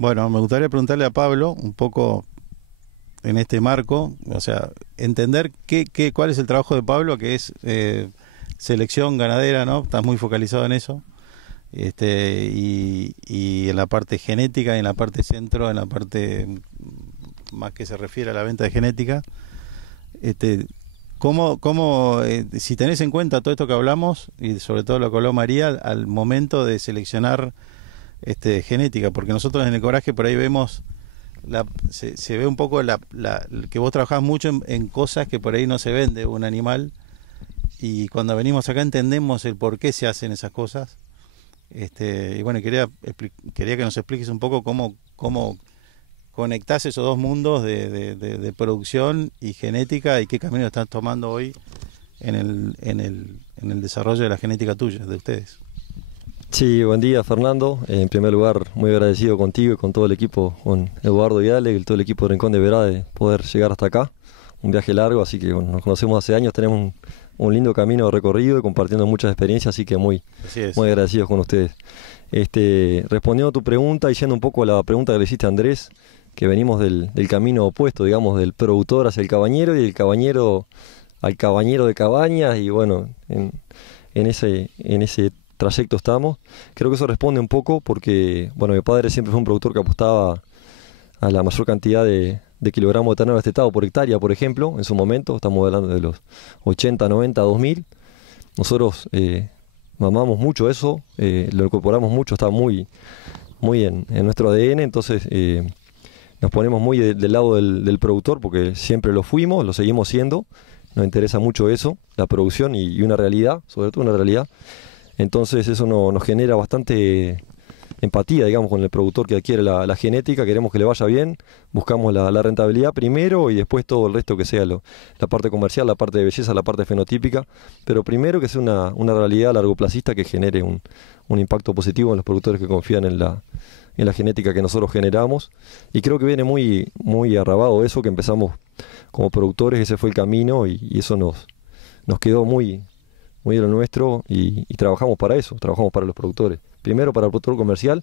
Bueno, me gustaría preguntarle a Pablo un poco en este marco, o sea, entender cuál es el trabajo de Pablo, que es selección ganadera, ¿no? Estás muy focalizado en eso, y en la parte genética, y en la parte centro, en la parte más que se refiere a la venta de genética. Este, si tenés en cuenta todo esto que hablamos, y sobre todo lo que habló María, al momento de seleccionar genética, porque nosotros en el Coraje por ahí vemos, se ve un poco que vos trabajás mucho en cosas que por ahí no se vende un animal, y cuando venimos acá entendemos el por qué se hacen esas cosas. Y bueno, quería que nos expliques un poco cómo conectás esos dos mundos de producción y genética, y qué camino estás tomando hoy en el desarrollo de la genética tuya, de ustedes. Sí, buen día Fernando. En primer lugar, muy agradecido contigo y con todo el equipo, con Eduardo y Ale, y todo el equipo de Rincón de Verá, de poder llegar hasta acá. Un viaje largo, así que bueno, nos conocemos hace años, tenemos un lindo camino recorrido y compartiendo muchas experiencias, así que muy agradecidos con ustedes. Respondiendo a tu pregunta y yendo un poco a la pregunta que le hiciste a Andrés, que venimos del camino opuesto, digamos, del productor hacia el cabañero y del cabañero al cabañero de cabañas, y bueno, en ese trayecto estamos. Creo que eso responde un poco porque, bueno, mi padre siempre fue un productor que apostaba a la mayor cantidad de kilogramos de ternero destetado por hectárea, por ejemplo, en su momento, estamos hablando de los 80, 90, 2000. Nosotros mamamos mucho eso, lo incorporamos mucho, está muy en nuestro ADN, entonces nos ponemos muy del lado del productor, porque siempre lo fuimos, lo seguimos siendo, nos interesa mucho eso, la producción y una realidad, sobre todo una realidad. Entonces eso nos genera bastante empatía, digamos, con el productor que adquiere la genética. Queremos que le vaya bien, buscamos la rentabilidad primero y después todo el resto que sea la parte comercial, la parte de belleza, la parte fenotípica, pero primero que sea una realidad largoplacista que genere un impacto positivo en los productores que confían en la genética que nosotros generamos. Y creo que viene muy arrabado eso, que empezamos como productores, ese fue el camino, y eso nos quedó muy de lo nuestro, y trabajamos para eso, trabajamos para los productores. Primero para el productor comercial,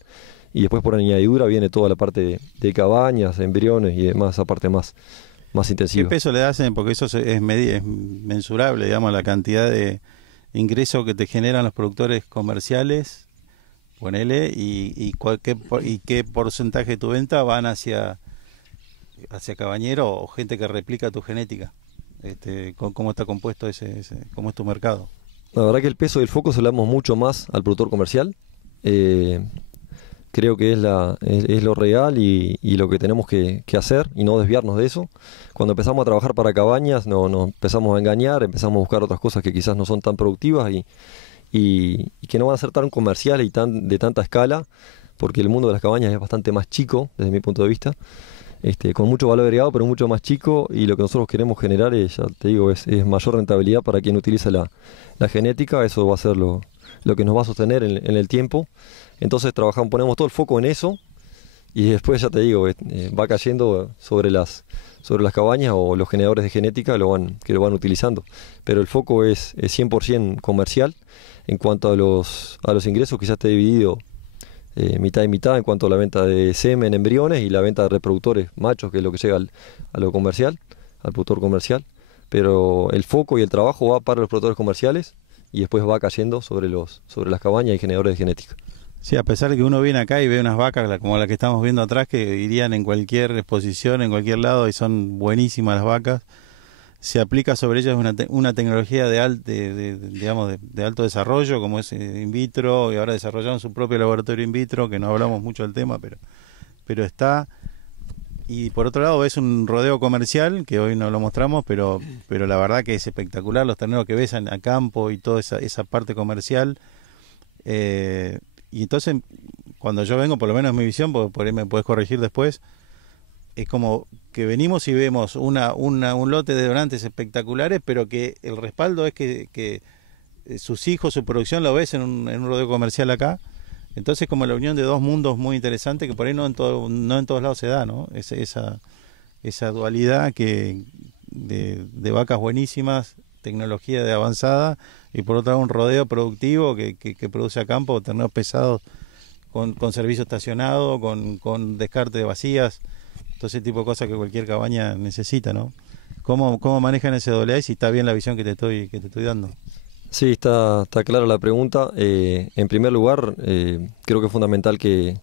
y después por añadidura viene toda la parte de cabañas, embriones y demás, esa parte más intensiva. ¿Qué peso le hacen? Porque eso es mensurable, digamos, la cantidad de ingresos que te generan los productores comerciales, ponele, y qué porcentaje de tu venta van hacia cabañero o gente que replica tu genética. ¿Cómo está compuesto cómo es tu mercado? La verdad que el peso del foco se lo damos mucho más al productor comercial. Creo que es lo real y lo que tenemos que hacer, y no desviarnos de eso. Cuando empezamos a trabajar para cabañas nos empezamos a engañar, empezamos a buscar otras cosas que quizás no son tan productivas y que no van a ser tan comerciales y de tanta escala, porque el mundo de las cabañas es bastante más chico desde mi punto de vista. Con mucho valor agregado, pero mucho más chico, y lo que nosotros queremos generar ya te digo, es mayor rentabilidad para quien utiliza la genética. Eso va a ser lo que nos va a sostener en el tiempo. Entonces ponemos todo el foco en eso, y después ya te digo, va cayendo sobre las cabañas o los generadores de genética que lo van utilizando. Pero el foco es 100% comercial. En cuanto a los ingresos, quizás esté dividido mitad y mitad en cuanto a la venta de semen, embriones, y la venta de reproductores machos, que es lo que llega a lo comercial, al productor comercial. Pero el foco y el trabajo va para los productores comerciales, y después va cayendo sobre las cabañas y generadores de genética. Sí, a pesar de que uno viene acá y ve unas vacas como la que estamos viendo atrás, que irían en cualquier exposición, en cualquier lado, y son buenísimas las vacas, se aplica sobre ellas una tecnología de alto desarrollo, como es in vitro, y ahora desarrollaron su propio laboratorio in vitro, que no hablamos mucho del tema, pero está. Y por otro lado ves un rodeo comercial, que hoy no lo mostramos, pero la verdad que es espectacular, los terneros que ves a campo y toda esa parte comercial. Y entonces, cuando yo vengo, por lo menos es mi visión, porque por ahí me puedes corregir después, es como que venimos y vemos un lote de donantes espectaculares, pero que el respaldo es que sus hijos, su producción, lo ves en un rodeo comercial acá. Entonces, como la unión de dos mundos muy interesante, que por ahí no en todos lados se da, ¿no? Esa dualidad de vacas buenísimas, tecnología de avanzada, y por otro lado un rodeo productivo que produce a campo terneros pesados con servicio estacionado, con descarte de vacías, todo ese tipo de cosas que cualquier cabaña necesita, ¿no? ¿Cómo manejan ese AA y si está bien la visión que te estoy dando? Sí, está clara la pregunta. En primer lugar, creo que es fundamental que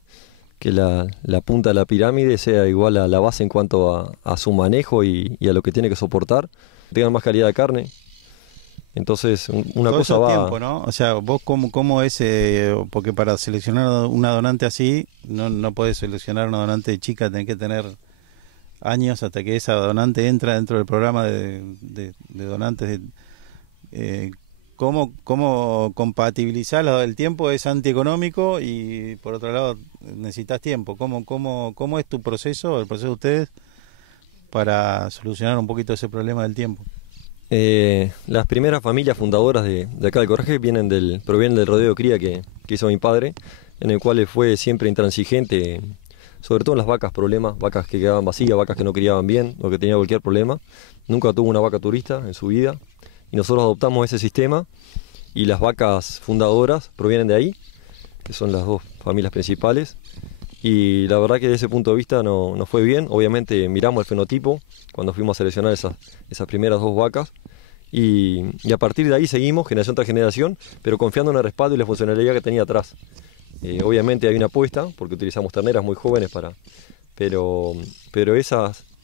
la punta de la pirámide sea igual a la base en cuanto a su manejo y a lo que tiene que soportar, tengan más calidad de carne. Entonces, una todo cosa eso va... tiempo, ¿no? O sea, vos cómo es, porque para seleccionar una donante así, no podés seleccionar una donante chica, tenés que tener años hasta que esa donante entra dentro del programa de donantes. ¿Cómo compatibilizar el tiempo? Es antieconómico y por otro lado necesitas tiempo. ¿Cómo es tu proceso, el proceso de ustedes, para solucionar un poquito ese problema del tiempo? Las primeras familias fundadoras de acá del Coraje provienen del rodeo de cría que hizo mi padre, en el cual fue siempre intransigente, sobre todo en las vacas, vacas que quedaban vacías, vacas que no criaban bien o que tenían cualquier problema. Nunca tuvo una vaca turista en su vida y nosotros adoptamos ese sistema y las vacas fundadoras provienen de ahí, que son las dos familias principales. Y la verdad que desde ese punto de vista nos fue bien. Obviamente miramos el fenotipo cuando fuimos a seleccionar esas primeras dos vacas y a partir de ahí seguimos generación tras generación, pero confiando en el respaldo y la funcionalidad que tenía atrás. Obviamente hay una apuesta porque utilizamos terneras muy jóvenes pero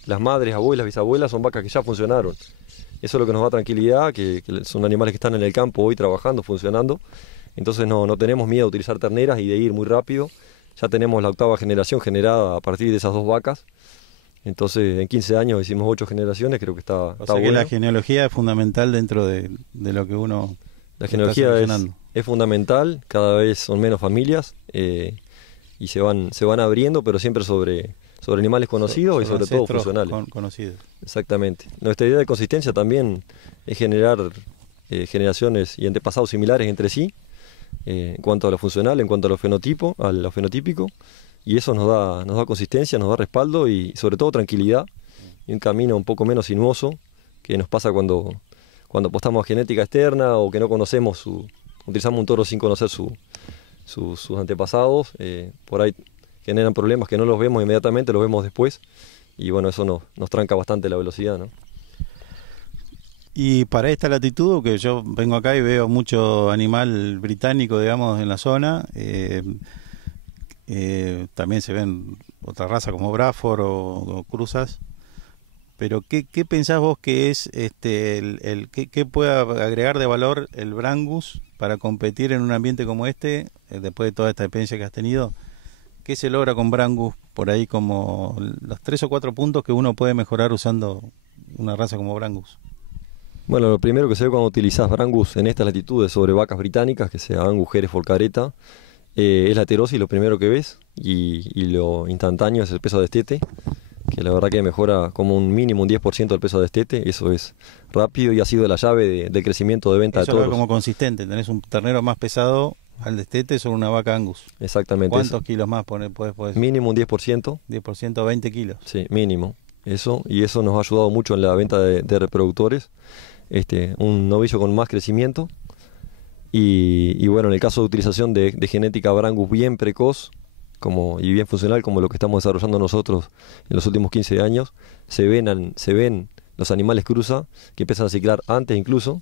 las madres, abuelas, bisabuelas son vacas que ya funcionaron. Eso es lo que nos da tranquilidad, que son animales que están en el campo hoy trabajando, funcionando. Entonces no tenemos miedo a utilizar terneras y de ir muy rápido. Ya tenemos la octava generación generada a partir de esas dos vacas. Entonces, en 15 años hicimos 8 generaciones, creo que está sea que bueno. La genealogía es fundamental dentro de lo que uno La genealogía es fundamental, cada vez son menos familias y se van abriendo, pero siempre sobre animales conocidos y sobre todo funcionales. Conocidos. Exactamente. Nuestra idea de consistencia también es generar generaciones y antepasados similares entre sí, en cuanto a lo funcional, en cuanto a lo fenotípico, y eso nos da consistencia, nos da respaldo y sobre todo tranquilidad y un camino un poco menos sinuoso que nos pasa cuando apostamos a genética externa o que no conocemos utilizamos un toro sin conocer sus antepasados, por ahí generan problemas que no los vemos inmediatamente, los vemos después y bueno, eso nos tranca bastante la velocidad, ¿no? Y para esta latitud, que yo vengo acá y veo mucho animal británico, digamos, en la zona, también se ven otra raza como Braford o cruzas, pero ¿qué pensás vos que es qué puede agregar de valor el Brangus para competir en un ambiente como este, después de toda esta experiencia que has tenido? ¿Qué se logra con Brangus por ahí, como los 3 o 4 puntos que uno puede mejorar usando una raza como Brangus? Bueno, lo primero que se ve cuando utilizás Brangus en estas latitudes sobre vacas británicas, que sea Angus, Jerez, Folcareta, es la aterosis, lo primero que ves, y lo instantáneo es el peso de destete, que la verdad que mejora como un mínimo un 10% del peso de destete, eso es rápido y ha sido la llave del crecimiento de venta de toros. Eso es como consistente, tenés un ternero más pesado al destete sobre una vaca Angus. Exactamente. ¿Cuántos kilos más podés? Mínimo un 10%. 10%, 20 kilos. Sí, mínimo. Eso nos ha ayudado mucho en la venta de reproductores. Un novillo con más crecimiento y bueno, en el caso de utilización de genética Brangus bien precoz y bien funcional como lo que estamos desarrollando nosotros en los últimos 15 años, se ven los animales cruza que empiezan a ciclar antes incluso.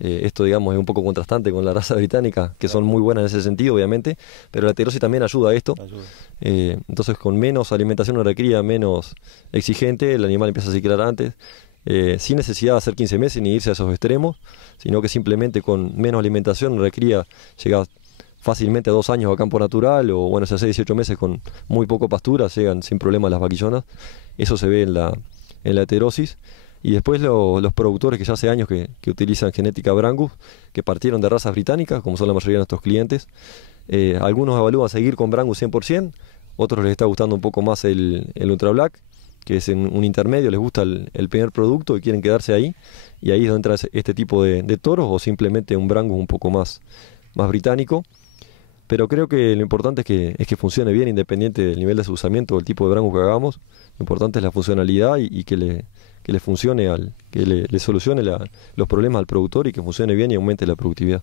Esto digamos es un poco contrastante con la raza británica, que son muy buenas en ese sentido obviamente, pero la aterosis también ayuda a esto. Entonces con menos alimentación o recría, menos exigente, el animal empieza a ciclar antes. Sin necesidad de hacer 15 meses ni irse a esos extremos, sino que simplemente con menos alimentación, recría, llega fácilmente a 2 años a campo natural, o bueno, hace 18 meses con muy poco pastura, llegan sin problema las vaquillonas. Eso se ve en la aterosis. Y después los productores que ya hace años que utilizan genética Brangus, que partieron de razas británicas, como son la mayoría de nuestros clientes, algunos evalúan seguir con Brangus 100%, otros les está gustando un poco más el Ultra Black, que es en un intermedio, les gusta el primer producto y quieren quedarse ahí, y ahí es donde entra este tipo de toros, o simplemente un Brangus un poco más británico. Pero creo que lo importante es que funcione bien, independiente del nivel de su usamiento o el tipo de Brangus que hagamos. Lo importante es la funcionalidad y que le funcione, que le solucione los problemas al productor y que funcione bien y aumente la productividad.